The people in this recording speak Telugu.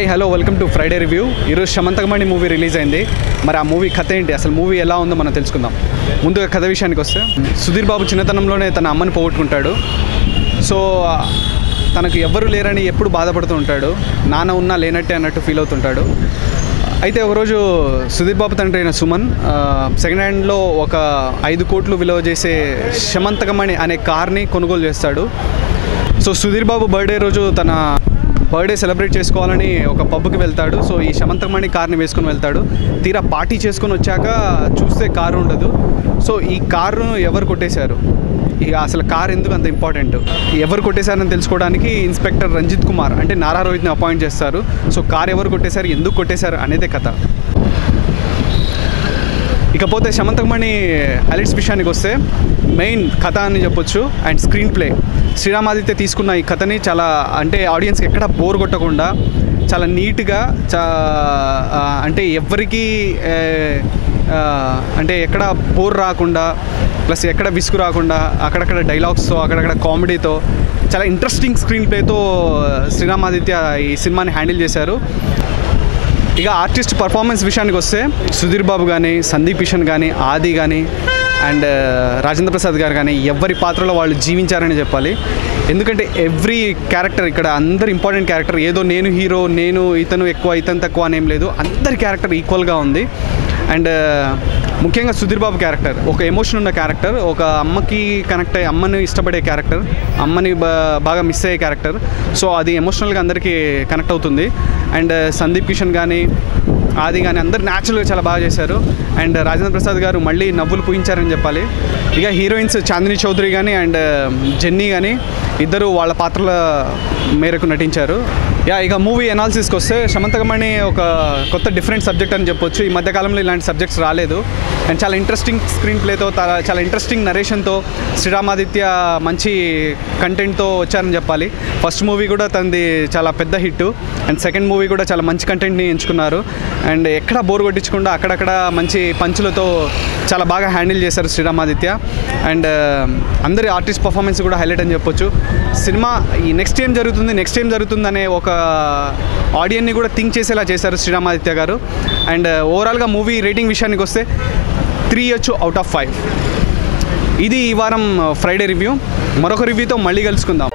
Hi hello welcome to Friday review. ఈరోజు శమంతకమణి మూవీ రిలీజ్ అయింది. మరి ఆ మూవీ కథ ఏంటి, అసలు మూవీ ఎలా ఉందో మనం తెలుసుకుందాం. ముందుగా కథ విషయానికి వస్తే, సుధీర్ బాబు చిన్నతనంలోనే తన అమ్మని పోగొట్టుకుంటాడు. సో తనకు ఎవ్వరు లేరని ఎప్పుడు బాధపడుతూ ఉంటాడు. నాన్న ఉన్నా లేనట్టే అన్నట్టు ఫీల్ అవుతుంటాడు. అయితే ఒకరోజు సుధీర్ బాబు తండ్రి అయిన సుమన్ సెకండ్ హ్యాండ్లో ఒక 5 కోట్లు విలువ చేసే శమంతకమణి అనే కార్ని కొనుగోలు చేస్తాడు. సో సుధీర్ బాబు బర్త్డే రోజు తన బర్త్డే సెలబ్రేట్ చేసుకోవాలని ఒక పబ్కి వెళ్తాడు. సో ఈ శమంతకమణి కార్ని వేసుకొని వెళ్తాడు. తీరా పార్టీ చేసుకొని వచ్చాక చూస్తే కారు ఉండదు. సో ఈ కారును ఎవరు కొట్టేశారు, ఇక అసలు కార్ ఎందుకు అంత ఇంపార్టెంట్, ఎవరు కొట్టేశారని తెలుసుకోవడానికి ఇన్స్పెక్టర్ రంజిత్ కుమార్ అంటే నారా రోహిత్ని అపాయింట్ చేస్తారు. సో కార్ ఎవరు కొట్టేశారు, ఎందుకు కొట్టేశారు అనేదే కథ. ఇకపోతే శమంతకమణి హైలైట్స్ విషయానికి వస్తే, మెయిన్ కథ అని చెప్పొచ్చు అండ్ స్క్రీన్ ప్లే. శ్రీరామాదిత్య తీసుకున్న ఈ కథని చాలా అంటే ఆడియన్స్కి ఎక్కడ బోర్ కొట్టకుండా చాలా నీట్గా అంటే ఎవరికి అంటే ఎక్కడ బోర్ రాకుండా ప్లస్ ఎక్కడ విసుగు రాకుండా అక్కడక్కడ డైలాగ్స్తో అక్కడక్కడ కామెడీతో చాలా ఇంట్రెస్టింగ్ స్క్రీన్ ప్లేతో శ్రీరామాదిత్య ఈ సినిమాని హ్యాండిల్ చేశారు. ఇక ఆర్టిస్ట్ పర్ఫార్మెన్స్ విషయానికి వస్తే, సుధీర్ బాబు కానీ, సందీప్ కిషన్ కానీ, ఆది కానీ అండ్ రాజేంద్ర ప్రసాద్ గారు కానీ ఎవరి పాత్రలో వాళ్ళు జీవించారని చెప్పాలి. ఎందుకంటే ఎవ్రీ క్యారెక్టర్ ఇక్కడ అందరు ఇంపార్టెంట్ క్యారెక్టర్. ఏదో నేను హీరో, నేను ఇతను ఎక్కువ ఇతను తక్కువ అనేం లేదు. అందరి క్యారెక్టర్ ఈక్వల్గా ఉంది. అండ్ ముఖ్యంగా సుధీర్ బాబు క్యారెక్టర్ ఒక ఎమోషన్ ఉన్న క్యారెక్టర్, ఒక అమ్మకి కనెక్ట్ అయ్యి అమ్మని ఇష్టపడే క్యారెక్టర్, అమ్మని బాగా మిస్ అయ్యే క్యారెక్టర్. సో అది ఎమోషనల్గా అందరికీ కనెక్ట్ అవుతుంది. అండ్ సందీప్ కిషన్ కానీ, ఆది కానీ అందరు న్యాచురల్గా చాలా బాగా చేశారు. అండ్ రాజేంద్ర ప్రసాద్ గారు మళ్ళీ నవ్వులు పూయించారని చెప్పాలి. ఇక హీరోయిన్స్ చాందిని చౌదరి కానీ అండ్ జెన్నీ కానీ ఇద్దరు వాళ్ళ పాత్రల మేరకు నటించారు. ఇక మూవీ అనాలిసిస్కి వస్తే, శమంతకమణి ఒక కొత్త డిఫరెంట్ సబ్జెక్ట్ అని చెప్పొచ్చు. ఈ మధ్యకాలంలో ఇలాంటి సబ్జెక్ట్స్ రాలేదు. అండ్ చాలా ఇంట్రెస్టింగ్ స్క్రీన్ ప్లేతో, చాలా ఇంట్రెస్టింగ్ నరేషన్తో శ్రీరామాదిత్య మంచి కంటెంట్తో వచ్చారని చెప్పాలి. ఫస్ట్ మూవీ కూడా తనది చాలా పెద్ద హిట్ అండ్ సెకండ్ మూవీ కూడా చాలా మంచి కంటెంట్ని ఎంచుకున్నారు. అండ్ ఎక్కడ బోర్ కొట్టించకుండా అక్కడక్కడ మంచి పంచులతో చాలా బాగా హ్యాండిల్ చేశారు శ్రీరామాదిత్య. అండ్ అందరి ఆర్టిస్ట్ పర్ఫార్మెన్స్ కూడా హైలైట్ అని చెప్పొచ్చు. సినిమా ఈ నెక్స్ట్ ఏం జరుగుతుంది అనే ఒక ఆడియన్ని కూడా థింక్ చేసేలా చేశారు శ్రీరామాదిత్య గారు. అండ్ ఓవరాల్గా మూవీ రేటింగ్ విషయానికి వస్తే 3 out of 5. ఇది ఈ వారం ఫ్రైడే రివ్యూ. మరొక రివ్యూతో మళ్ళీ కలుసుకుందాం.